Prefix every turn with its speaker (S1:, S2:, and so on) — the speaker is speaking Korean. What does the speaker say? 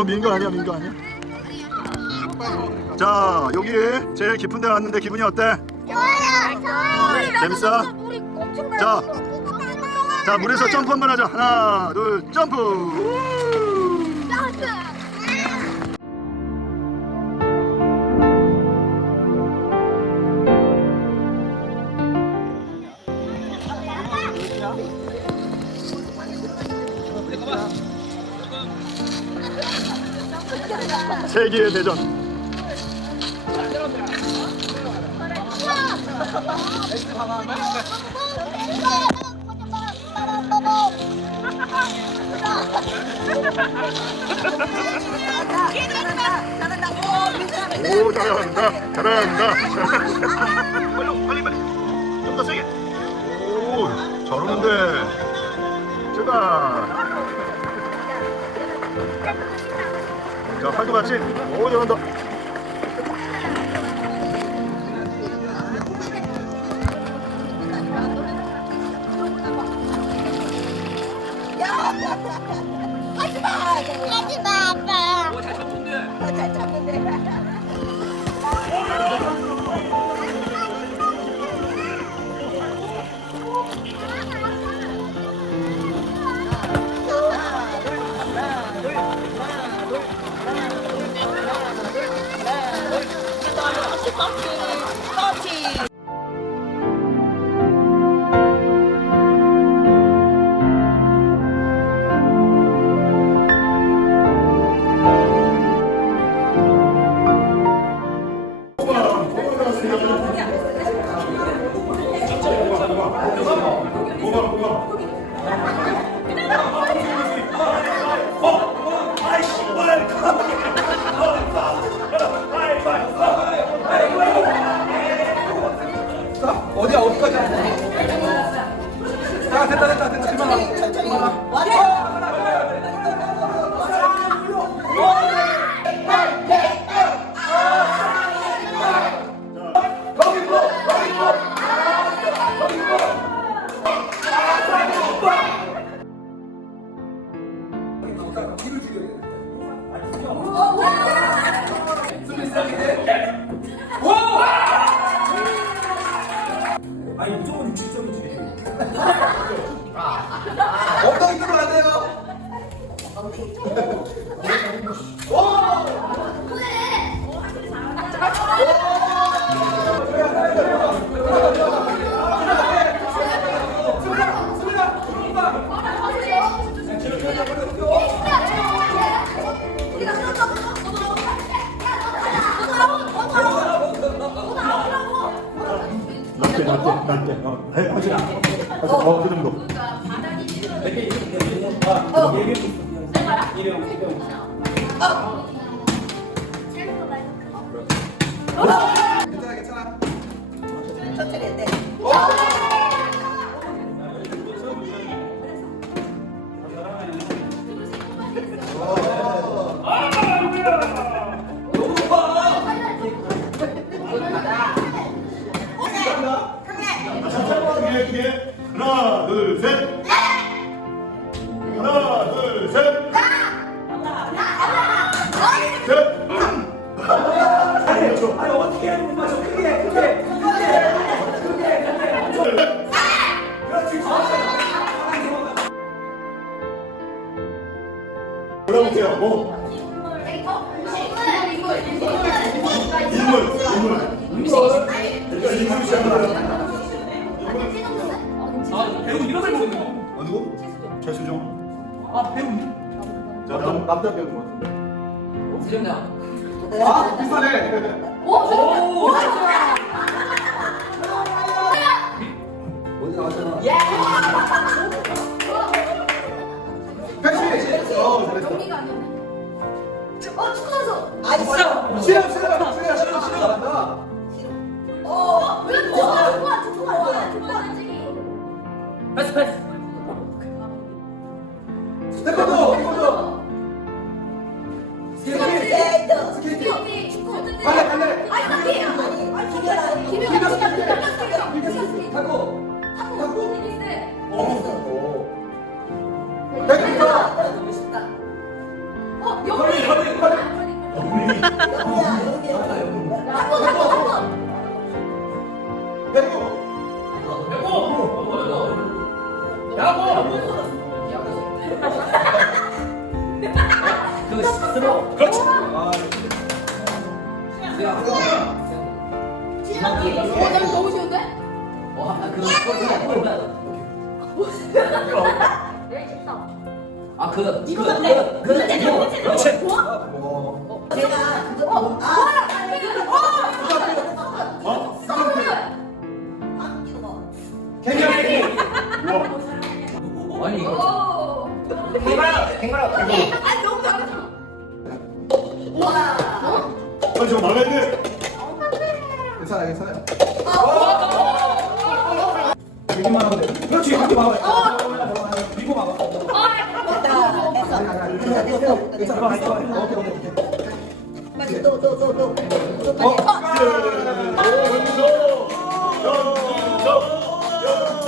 S1: 어 민거 아니야 민거 아니야 자 여기 제일 깊은 데 왔는데 기분이 어때?
S2: 좋아요. 좋아요.
S1: 재밌어? 자. 자 물에서 점프 한 번 하자 하나 둘 점프 세계의 대전. 오 잘한다 잘한다. 빨리 빨리 좀더 세게 오 잘하는데. 제가 자 팔도 같이 오 잘한다
S2: 하지 마. 하지 마, 아빠.
S3: 잘 쳤는데.
S2: 잘 쳤는데.
S3: 고마워 고마워 어디야 어디까지? 야 됐다 됐다 됐다 그만 와. 아니
S1: 낮게 낮게 낮게 어 해, 하지 하지 어그 정도.
S3: 괜찮아. 괜찮아.
S1: 크게 골라볼게요 뭐 인물 인물 일단 인물 시작하자
S3: 아 배우 이름을 모르는 거.
S1: 어 누구? 최수종
S3: 아 배우.
S1: 자 남, 남자 배우 뭐
S3: 수정장. 아 비슷하네. 오. 어디
S2: 김연아, 김연아,
S3: 타고. 타고.
S2: 테니스.
S3: 어. 백미터.
S2: 너무 쉽다. 어,
S3: 허리,
S2: 여기.
S3: 허리, 허리.
S2: 여기야, 여기. 탁구, 탁구, 탁구.
S4: 그 스스로
S1: 그렇지.
S3: 아,
S4: 수영
S2: 지나기. 어, 나 너무 쉬운데?
S4: 어그 골라
S2: 네, 쉽다.
S4: 아그
S2: 이거
S4: 그
S2: 근데
S4: 그
S2: 그거 내가
S4: 그
S2: 언제
S1: 그렇지.
S3: 뭐.
S2: 제가 그거 어, 아, 아니 그거
S1: 어?
S2: 아, 이거 봐.
S3: 개념이.
S4: 아니 이거
S2: 오.
S4: 갱마라 갱마라
S2: 아, 너무 잘했어. 와.
S1: 빨리 저거 막아야 돼.
S3: 괜찮아, 괜찮아.
S2: 아,
S3: 얘기만 하면 돼. 그렇지, 한개 막아. 어. 이거 막아.
S2: 어, 됐다. 됐어. 됐어.
S3: 됐어. 됐어. 됐어. 오케이, 오케이, 오케이.
S2: 빨리 또, 또, 또, 또. 또 빨리. 어. 어. 예.
S1: 오, 왼쪽. 왼쪽. 왼쪽.